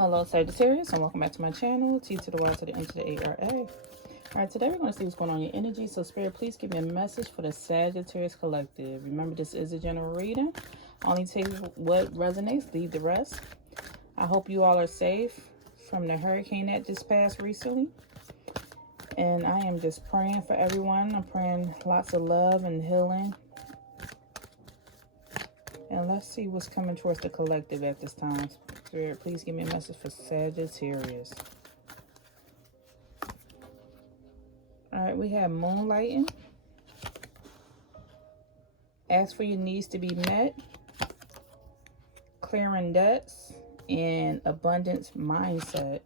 Hello Sagittarius, and welcome back to my channel, T to the Y to the N to the ARA. Alright, today we're going to see what's going on in your energy. So Spirit, please give me a message for the Sagittarius Collective. Remember, this is a general reading. Only take what resonates, leave the rest. I hope you all are safe from the hurricane that just passed recently. And I am just praying for everyone. I'm praying lots of love and healing. And let's see what's coming towards the collective at this time. Spirit, please give me a message for Sagittarius. All right, we have moonlighting. Ask for your needs to be met. Clearing debts and abundance mindset.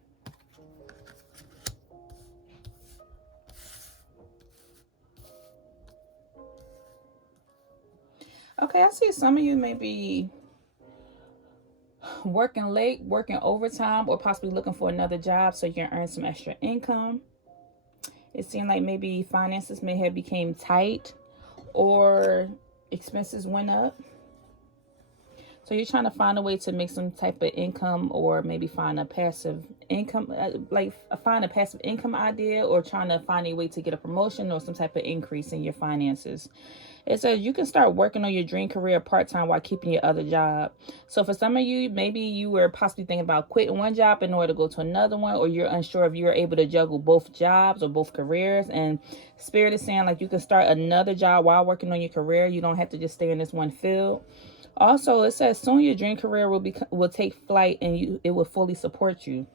Okay, I see some of you may be working late, working overtime, or possibly looking for another job so you can earn some extra income. It seemed like maybe finances may have become tight or expenses went up. So you're trying to find a way to make some type of income, or maybe find a passive income, find a passive income idea, or trying to find a way to get a promotion or some type of increase in your finances. It says you can start working on your dream career part-time while keeping your other job. So for some of you, maybe you were possibly thinking about quitting one job in order to go to another one, or you're unsure if you're able to juggle both jobs or both careers. And Spirit is saying like you can start another job while working on your career. You don't have to just stay in this one field. Also, it says soon your dream career will take flight, and it will fully support you.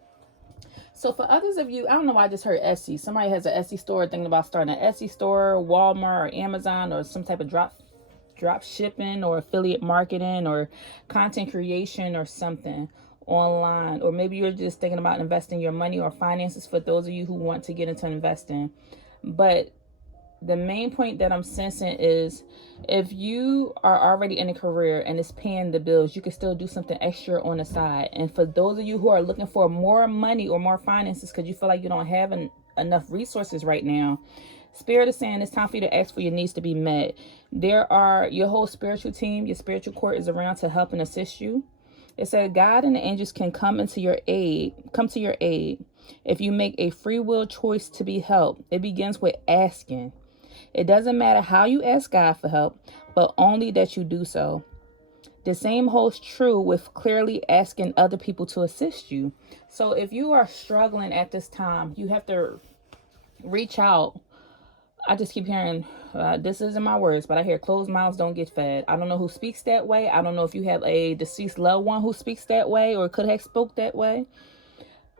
So for others of you, I don't know why I just heard Etsy. Somebody has an Etsy store, thinking about starting an Etsy store, Walmart or Amazon, or some type of drop shipping or affiliate marketing or content creation or something online. Or maybe you're just thinking about investing your money or finances, for those of you who want to get into investing. But the main point that I'm sensing is, if you are already in a career and it's paying the bills, you can still do something extra on the side. And for those of you who are looking for more money or more finances because you feel like you don't have enough resources right now, Spirit is saying it's time for you to ask for your needs to be met. Your whole spiritual team, your spiritual court is around to help and assist you. It said God and the angels can come to your aid. If you make a free will choice to be helped. It begins with asking. It doesn't matter how you ask God for help, but only that you do so. The same holds true with clearly asking other people to assist you. So if you are struggling at this time, you have to reach out. I just keep hearing, this isn't my words, but I hear closed mouths don't get fed. I don't know who speaks that way. I don't know if you have a deceased loved one who speaks that way or could have spoke that way.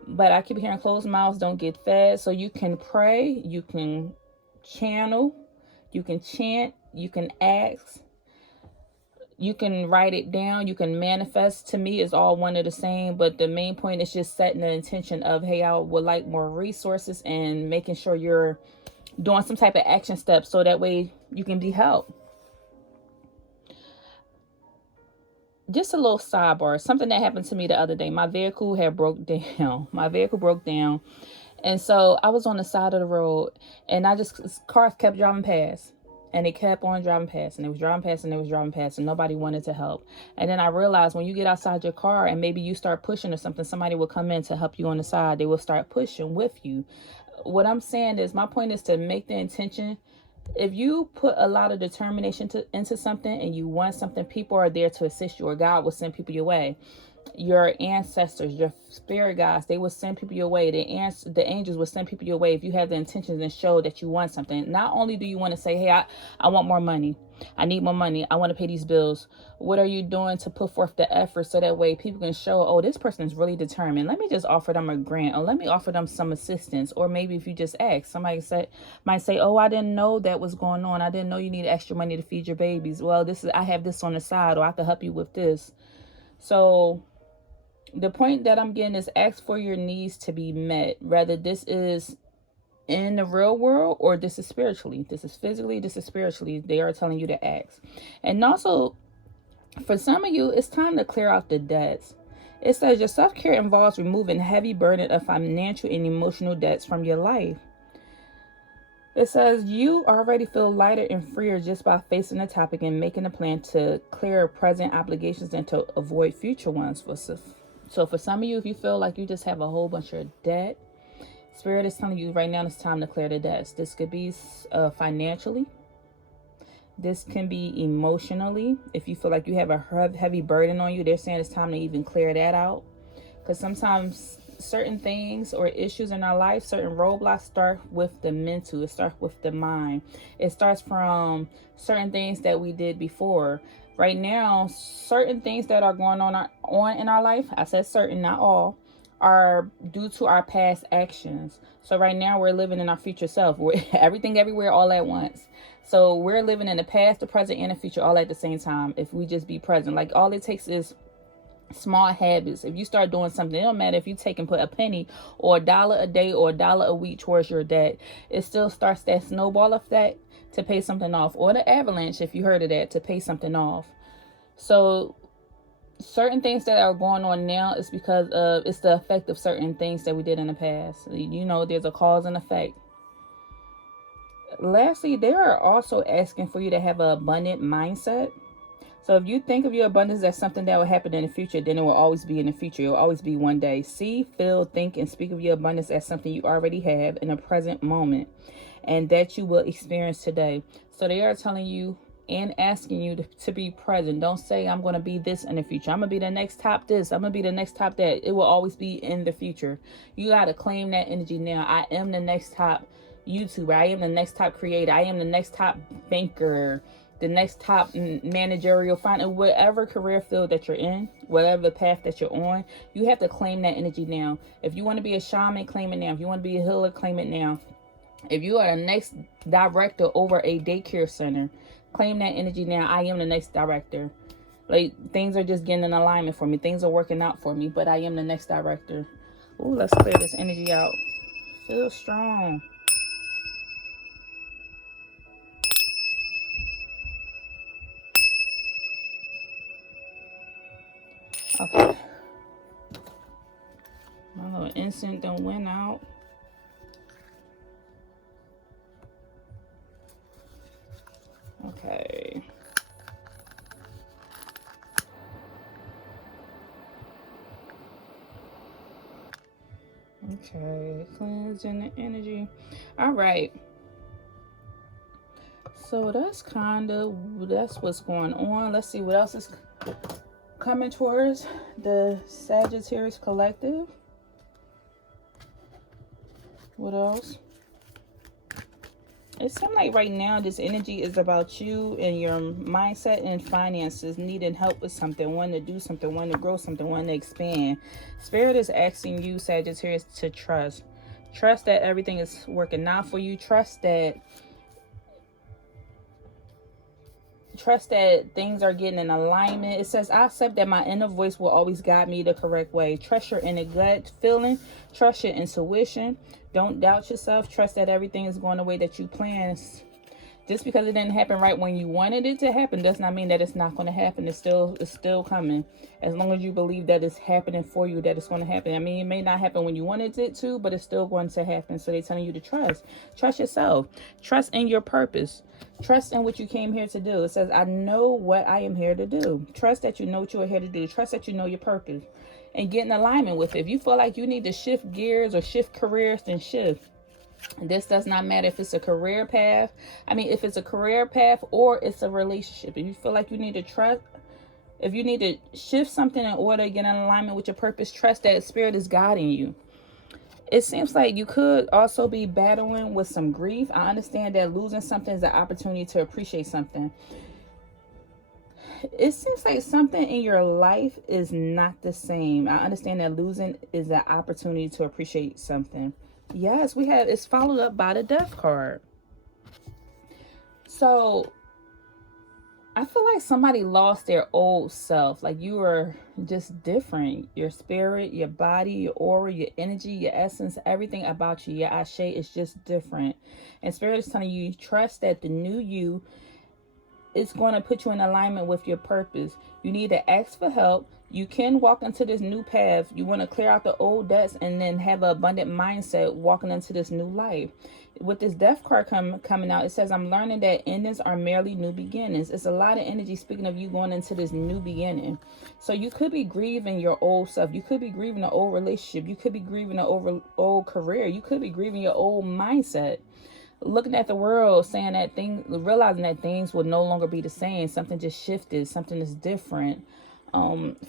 But I keep hearing closed mouths don't get fed. So you can pray, you can channel, you can chant, you can ask, you can write it down, you can manifest. To me, it's all one of the same, but the main point is just setting the intention of, hey, I would like more resources, and making sure you're doing some type of action steps so that way you can be helped. Just a little sidebar, something that happened to me the other day. My vehicle had broke down. And so I was on the side of the road, and cars kept driving past, and it kept on driving past, and it was driving past, and it was driving past, and nobody wanted to help. And then I realized when you get outside your car and maybe you start pushing or something, somebody will come in to help you on the side. They will start pushing with you. What I'm saying is, my point is to make the intention. If you put a lot of determination into something and you want something, people are there to assist you, or God will send people your way. Your ancestors, your spirit guides, they will send people your way. The angels will send people your way if you have the intentions and show that you want something. Not only do you want to say, hey, I want more money. I need more money. I want to pay these bills. What are you doing to put forth the effort so that way people can show, oh, this person is really determined. Let me just offer them a grant, or let me offer them some assistance. Or maybe if you just ask, somebody might say, oh, I didn't know that was going on. I didn't know you need extra money to feed your babies. Well, I have this on the side, or I could help you with this. So the point that I'm getting is, ask for your needs to be met. Whether this is in the real world or this is spiritually, this is physically, this is spiritually, they are telling you to ask. And also, for some of you, it's time to clear out the debts. It says your self-care involves removing heavy burden of financial and emotional debts from your life. It says you already feel lighter and freer just by facing the topic and making a plan to clear present obligations and to avoid future ones. So for some of you, if you feel like you just have a whole bunch of debt, Spirit is telling you right now it's time to clear the debts. This could be financially. This can be emotionally. If you feel like you have a heavy burden on you, they're saying it's time to even clear that out. Because sometimes certain things or issues in our life, certain roadblocks start with the mental. It starts with the mind. It starts from certain things that we did before. Right now, certain things that are going on in our life, I said certain, not all, are due to our past actions. So right now we're living in our future self. We're everything everywhere all at once. So we're living in the past, the present, and the future all at the same time. If we just be present, like all it takes is small habits. If you start doing something, it don't matter if you take and put a penny or $1 a day or $1 a week towards your debt. It still starts that snowball effect to pay something off, or the avalanche, if you heard of that, to pay something off. So certain things that are going on now is because of it's the effect of certain things that we did in the past. You know, there's a cause and effect. Lastly, they are also asking for you to have an abundant mindset. So if you think of your abundance as something that will happen in the future, then it will always be in the future. It will always be one day. See, feel, think, and speak of your abundance as something you already have in the present moment and that you will experience today. So they are telling you and asking you to be present. Don't say, I'm going to be this in the future. I'm going to be the next top this. I'm going to be the next top that. It will always be in the future. You got to claim that energy now. I am the next top YouTuber. I am the next top creator. I am the next top banker, the next top managerial, whatever career field that you're in, whatever path that you're on, you have to claim that energy now. If you want to be a shaman, claim it now. If you want to be a healer, claim it now. If you are the next director over a daycare center, claim that energy now. I am the next director. Like, things are just getting in alignment for me. Things are working out for me, but I am the next director. Ooh, let's clear this energy out. Feel strong. Okay. My little incense done went out. Okay. Okay, cleansing the energy. All right. So that's what's going on. Let's see what else is coming towards the Sagittarius collective. What else? It seems like right now this energy is about you and your mindset and finances, needing help with something, wanting to do something, wanting to grow something, wanting to expand. Spirit is asking you, Sagittarius, to trust. Trust that everything is working out for you. Trust that things are getting in alignment. It says, I accept that my inner voice will always guide me the correct way. Trust your inner gut feeling. Trust your intuition. Don't doubt yourself. Trust that everything is going the way that you planned. Just because it didn't happen right when you wanted it to happen does not mean that it's not going to happen. It's still coming. As long as you believe that it's happening for you, that it's going to happen. I mean, it may not happen when you wanted it to, but it's still going to happen. So they're telling you to trust. Trust yourself. Trust in your purpose. Trust in what you came here to do. It says, I know what I am here to do. Trust that you know what you are here to do. Trust that you know your purpose. And get in alignment with it. If you feel like you need to shift gears or shift careers, then shift. This does not matter if it's a career path. I mean, if it's a career path or it's a relationship. If you feel like you need to trust, if you need to shift something in order to get in alignment with your purpose, trust that Spirit is guiding you. It seems like you could also be battling with some grief. I understand that losing something is an opportunity to appreciate something. It seems like something in your life is not the same. I understand that losing is an opportunity to appreciate something. Yes, it's followed up by the Death card. So I feel like somebody lost their old self. Like you were just different. Your spirit, your body, your aura, your energy, your essence, everything about you, your ashe is just different. And Spirit is telling you, trust that the new you is going to put you in alignment with your purpose. You need to ask for help. You can walk into this new path. You want to clear out the old debts and then have an abundant mindset walking into this new life. With this death card coming out, it says, I'm learning that endings are merely new beginnings. It's a lot of energy speaking of you going into this new beginning. So you could be grieving your old self. You could be grieving an old relationship. You could be grieving an old career. You could be grieving your old mindset. Looking at the world, saying that realizing that things will no longer be the same. Something just shifted. Something is different.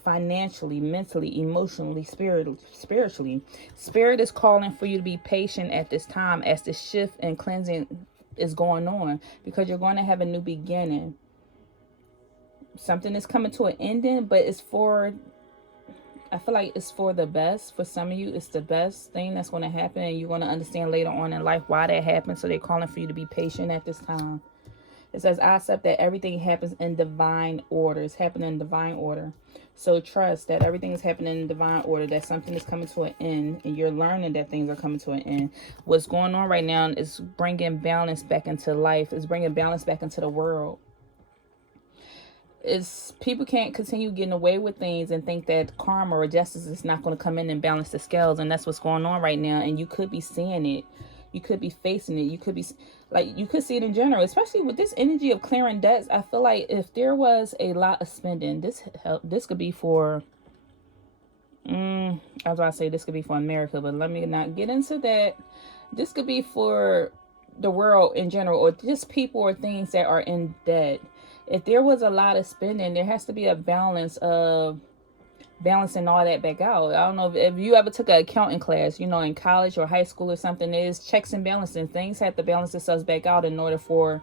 Financially, mentally, emotionally, spiritually. Spirit is calling for you to be patient at this time as the shift and cleansing is going on, because you're going to have a new beginning. Something is coming to an ending, but I feel like it's for the best. For some of you, it's the best thing that's going to happen, and you're going to understand later on in life why that happened. So they're calling for you to be patient at this time. It says, I accept that everything happens in divine order. It's happening in divine order. So trust that everything is happening in divine order, that something is coming to an end, and you're learning that things are coming to an end. What's going on right now is bringing balance back into life. It's bringing balance back into the world. People can't continue getting away with things and think that karma or justice is not going to come in and balance the scales. And that's what's going on right now. And you could be seeing it. You could be facing it. You could be you could see it in general, especially with this energy of clearing debts. I feel like if there was a lot of spending, this could be for, I was about to say this could be for America, but let me not get into that. This could be for the world in general, or just people or things that are in debt. If there was a lot of spending, there has to be a balance of balancing all that back out. I don't know if you ever took an accounting class, in college or high school or something. There's checks and balances. Things have to balance themselves back out in order for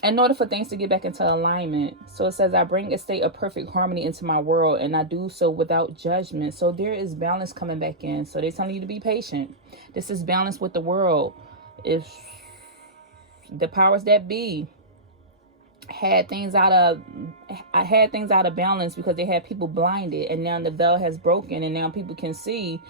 things to get back into alignment. So it says, I bring a state of perfect harmony into my world, and I do so without judgment. So there is balance coming back in. So they're telling you to be patient. This is balance with the world. If the powers that be had things out of balance because they had people blinded, and now the veil has broken and now people can see.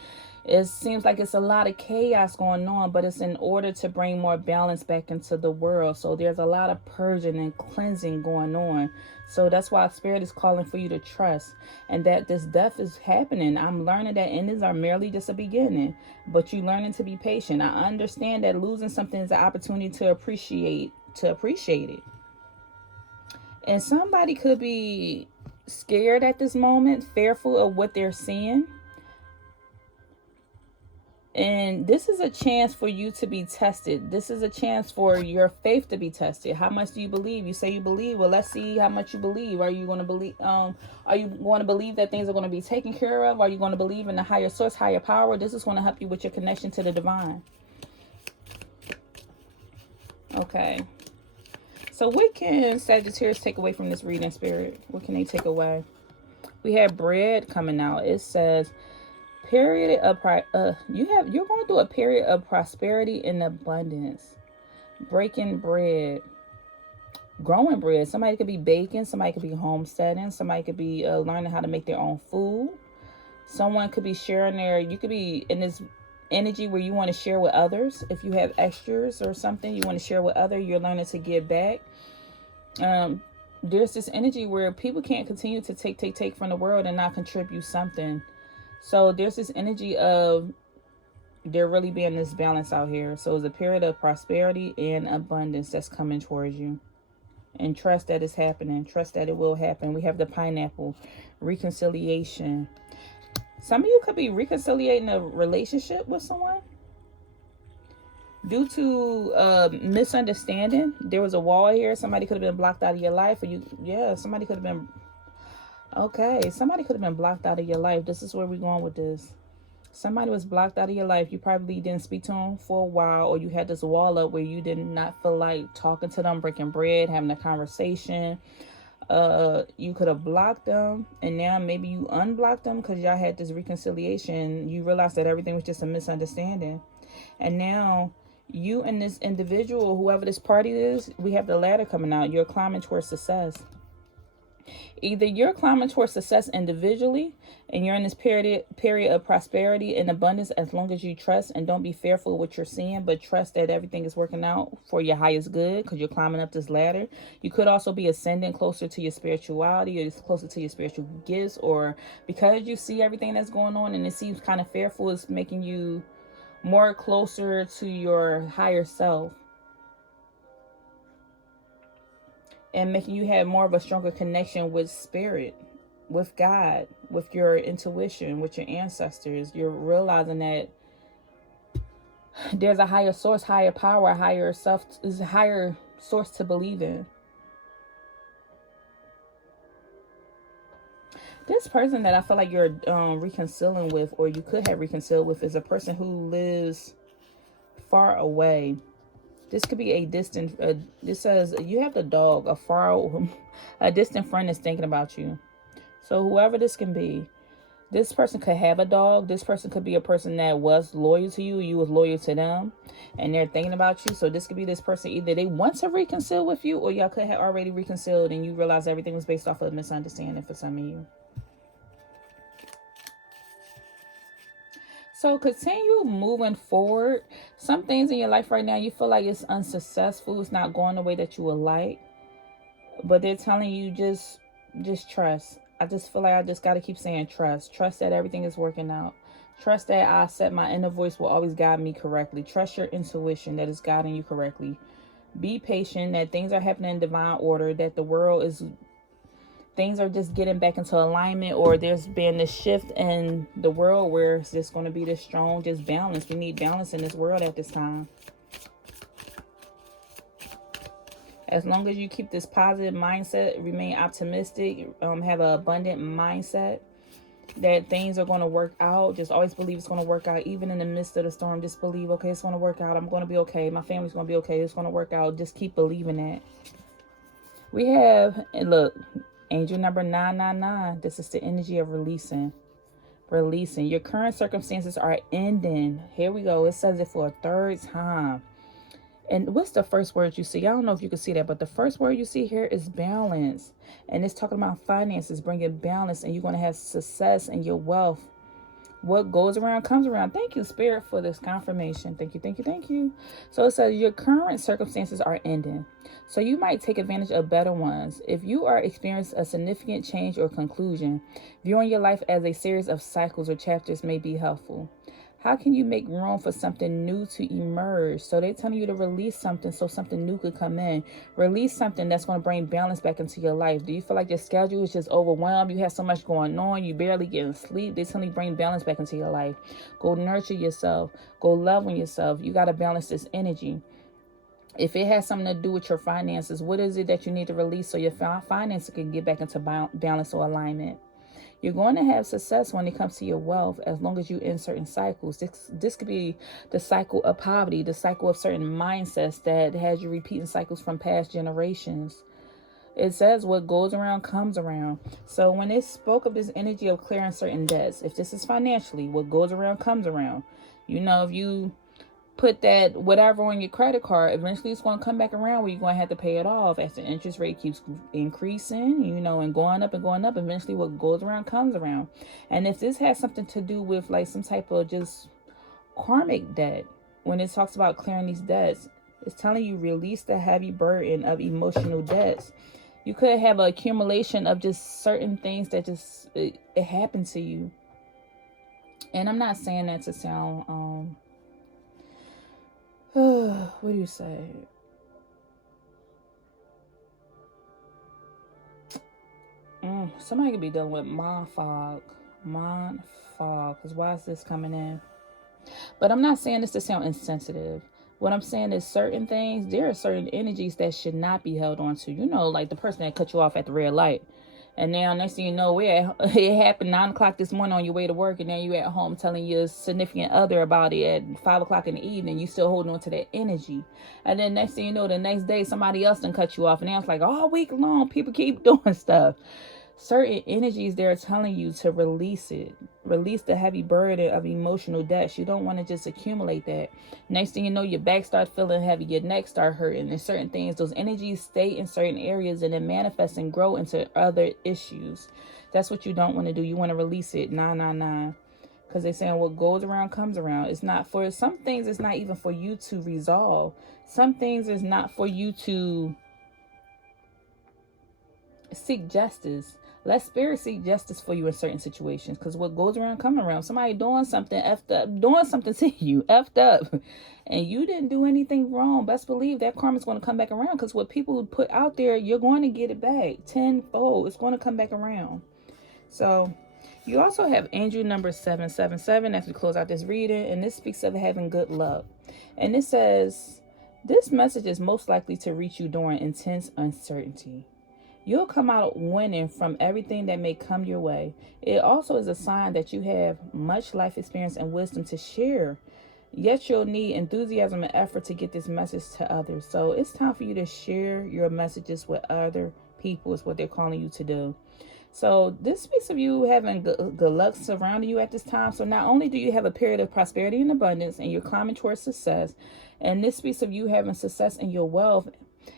It seems like it's a lot of chaos going on, but it's in order to bring more balance back into the world. So there's a lot of purging and cleansing going on. So that's why Spirit is calling for you to trust, and that this death is happening. I'm learning that endings are merely just a beginning, but you learning to be patient. I understand that losing something is an opportunity to appreciate it. And somebody could be scared at this moment, fearful of what they're seeing. And this is a chance for you to be tested. This is a chance for your faith to be tested. How much do you believe? You say you believe. Well, let's see how much you believe. Are you going to believe? Are you going to believe that things are going to be taken care of? Are you going to believe in the higher source, higher power? This is going to help you with your connection to the divine. Okay. So what can Sagittarius take away from this reading, Spirit? What can they take away? We have bread coming out. It says, you're going through a period of prosperity and abundance. Breaking bread. Growing bread. Somebody could be baking. Somebody could be homesteading. Somebody could be learning how to make their own food. Someone could be sharing you could be in this energy where you want to share with others. If you have extras or something you want to share with others, you're learning to give back. There's this energy where people can't continue to take from the world and not contribute something. So there's this energy of there really being this balance out here. So it's a period of prosperity and abundance that's coming towards you. And trust that it's happening. Trust that it will happen. We have the pineapple, reconciliation. Some of you could be reconciliating a relationship with someone due to misunderstanding. There was a wall here. Somebody could have been blocked out of your life, somebody could have been. Okay, somebody could have been blocked out of your life. This is where we're going with this. Somebody was blocked out of your life. You probably didn't speak to them for a while, or you had this wall up where you did not feel like talking to them, breaking bread, having a conversation. You could have blocked them, and now maybe you unblocked them because y'all had this reconciliation. You realized that everything was just a misunderstanding, and now you and this individual, whoever this party is, we have the ladder coming out. You're climbing towards success. Either you're climbing towards success individually and you're in this period of prosperity and abundance as long as you trust and don't be fearful of what you're seeing, but trust that everything is working out for your highest good because you're climbing up this ladder. You could also be ascending closer to your spirituality or closer to your spiritual gifts, or because you see everything that's going on and it seems kind of fearful, it's making you more closer to your higher self and making you have more of a stronger connection with spirit, with God, with your intuition, with your ancestors. You're realizing that there's a higher source, higher power, higher self, is a higher source to believe in. This person that I feel like you're reconciling with, or you could have reconciled with, is a person who lives far away. This could be a distant, this says you have the dog, a distant friend is thinking about you. So whoever this can be, this person could have a dog. This person could be a person that was loyal to you. You was loyal to them and they're thinking about you. So this could be this person, either they want to reconcile with you or y'all could have already reconciled and you realize everything was based off of a misunderstanding for some of you. So continue moving forward. Some things in your life right now, you feel like it's unsuccessful. It's not going the way that you would like. But they're telling you just trust. I just feel like I just got to keep saying trust. Trust that everything is working out. Trust that I said my inner voice will always guide me correctly. Trust your intuition that is guiding you correctly. Be patient that things are happening in divine order, that the world is... things are just getting back into alignment, or there's been this shift in the world where it's just going to be this strong, just balance. We need balance in this world at this time. As long as you keep this positive mindset, remain optimistic, have an abundant mindset, that things are going to work out. Just always believe it's going to work out. Even in the midst of the storm, just believe, okay, it's going to work out. I'm going to be okay. My family's going to be okay. It's going to work out. Just keep believing that. We have, and look, angel number 999. This is the energy of releasing. Releasing. Your current circumstances are ending. Here we go. It says it for a third time. And what's the first word you see? I don't know if you can see that, but the first word you see here is balance. And it's talking about finances, bringing balance, and you're going to have success in your wealth. What goes around comes around. Thank you, Spirit, for this confirmation. Thank you, thank you, thank you. So it says your current circumstances are ending. So you might take advantage of better ones. If you are experiencing a significant change or conclusion, viewing your life as a series of cycles or chapters may be helpful. How can you make room for something new to emerge? So they're telling you to release something so something new could come in. Release something that's going to bring balance back into your life. Do you feel like your schedule is just overwhelmed? You have so much going on. You barely getting sleep. They're telling you to bring balance back into your life. Go nurture yourself. Go love on yourself. You got to balance this energy. If it has something to do with your finances, what is it that you need to release so your finances can get back into balance or alignment? You're going to have success when it comes to your wealth as long as you in certain cycles. This could be the cycle of poverty, the cycle of certain mindsets that has you repeating cycles from past generations. It says what goes around comes around. So when it spoke of this energy of clearing certain debts, if this is financially, what goes around comes around. You know, if you put that whatever on your credit card, eventually it's going to come back around where you're going to have to pay it off as the interest rate keeps increasing, you know, and going up. Eventually what goes around comes around. And if this has something to do with like some type of just karmic debt, when it talks about clearing these debts, it's telling you release the heavy burden of emotional debts. You could have an accumulation of just certain things that just it happened to you. And I'm not saying that to sound what do you say? Somebody could be dealing with mind fog. Because why is this coming in? But I'm not saying this to sound insensitive. What I'm saying is certain things, there are certain energies that should not be held on to. You know, like the person that cut you off at the red light. And now next thing you know, it happened 9 o'clock this morning on your way to work. And now you're at home telling your significant other about it at 5 o'clock in the evening. You still holding on to that energy. And then next thing you know, the next day, somebody else done cut you off. And now it's like all week long, people keep doing stuff. Certain energies, they're telling you to release it. release the heavy burden of emotional debts. You don't want to just accumulate that. Next thing you know, your back starts feeling heavy, your neck start hurting, and certain things, those energies stay in certain areas and then manifest and grow into other issues. That's what you don't want to do. You want to release it. Nah. Because they're saying what goes around comes around. It's not for some things, it's not even for you to resolve. Some things is not for you to seek justice. Let spirit seek justice for you in certain situations. Because what goes around comes around. Somebody doing something effed up, doing something to you, effed up. And you didn't do anything wrong. Best believe that karma is going to come back around. Because what people put out there, you're going to get it back tenfold. It's going to come back around. So you also have angel number 777 as we close out this reading, and this speaks of having good luck. And it says, this message is most likely to reach you during intense uncertainty. You'll come out winning from everything that may come your way. It also is a sign that you have much life experience and wisdom to share. Yet you'll need enthusiasm and effort to get this message to others. So it's time for you to share your messages with other people is what they're calling you to do. So this speaks of you having good luck surrounding you at this time. So not only do you have a period of prosperity and abundance and you're climbing towards success, and this speaks of you having success in your wealth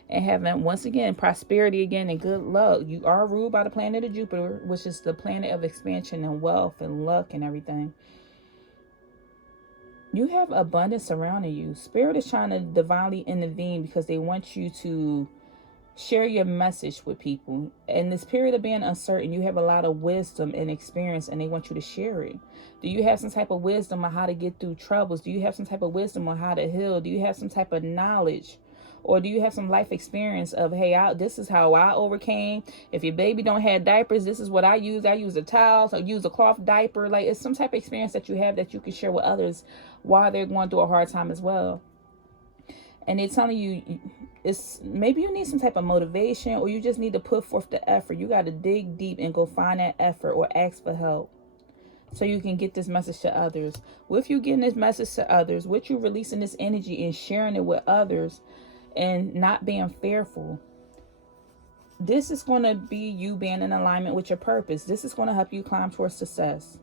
and having, once again, prosperity again and good luck. You are ruled by the planet of Jupiter, which is the planet of expansion and wealth and luck and everything. You have abundance surrounding you. Spirit is trying to divinely intervene because they want you to share your message with people. In this period of being uncertain, you have a lot of wisdom and experience, and they want you to share it. Do you have some type of wisdom on how to get through troubles? Do you have some type of wisdom on how to heal? Do you have some type of knowledge? Or do you have some life experience of, hey, this is how I overcame. If your baby don't have diapers, this is what I use. I use a towel, so I use a cloth diaper. Like, it's some type of experience that you have that you can share with others while they're going through a hard time as well. And they're telling you, it's maybe you need some type of motivation, or you just need to put forth the effort. You got to dig deep and go find that effort or ask for help so you can get this message to others. With you getting this message to others, with you releasing this energy and sharing it with others and not being fearful, this is going to be you being in alignment with your purpose. This is going to help you climb towards success.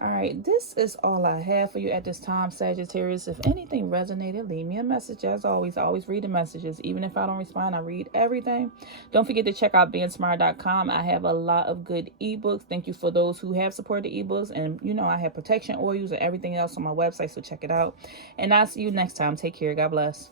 All right, this is all I have for you at this time, Sagittarius. If anything resonated, leave me a message. As always, I always read the messages. Even if I don't respond, I read everything. Don't forget to check out BeingTymara.com. I have a lot of good ebooks. Thank you for those who have supported the ebooks. And, you know, I have protection oils and everything else on my website, so check it out. And I'll see you next time. Take care. God bless.